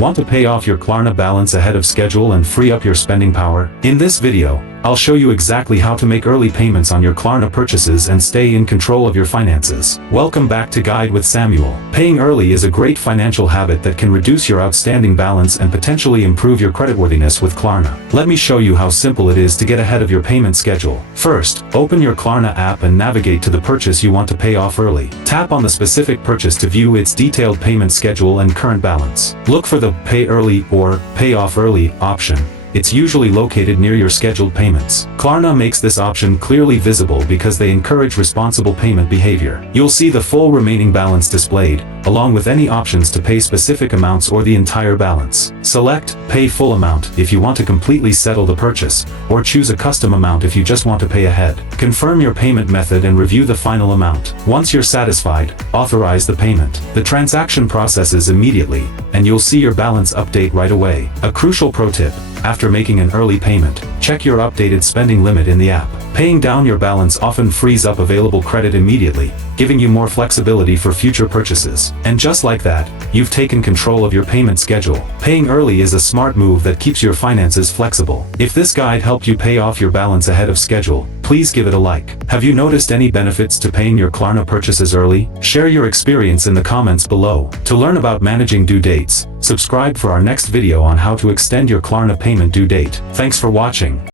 Want to pay off your Klarna balance ahead of schedule and free up your spending power? In this video, I'll show you exactly how to make early payments on your Klarna purchases and stay in control of your finances. Welcome back to Guide with Samuel. Paying early is a great financial habit that can reduce your outstanding balance and potentially improve your creditworthiness with Klarna. Let me show you how simple it is to get ahead of your payment schedule. First, open your Klarna app and navigate to the purchase you want to pay off early. Tap on the specific purchase to view its detailed payment schedule and current balance. Look for the Pay Early or Pay Off Early option. It's usually located near your scheduled payments. Klarna makes this option clearly visible because they encourage responsible payment behavior. You'll see the full remaining balance displayed, along with any options to pay specific amounts or the entire balance. Select Pay Full Amount if you want to completely settle the purchase, or choose a custom amount if you just want to pay ahead. Confirm your payment method and review the final amount. Once you're satisfied, authorize the payment. The transaction processes immediately, and you'll see your balance update right away. A crucial pro tip: after making an early payment, check your updated spending limit in the app. Paying down your balance often frees up available credit immediately, giving you more flexibility for future purchases. And just like that, you've taken control of your payment schedule. Paying early is a smart move that keeps your finances flexible. If this guide helped you pay off your balance ahead of schedule, please give it a like. Have you noticed any benefits to paying your Klarna purchases early? Share your experience in the comments below. To learn about managing due dates, subscribe for our next video on how to extend your Klarna payment due date. Thanks for watching.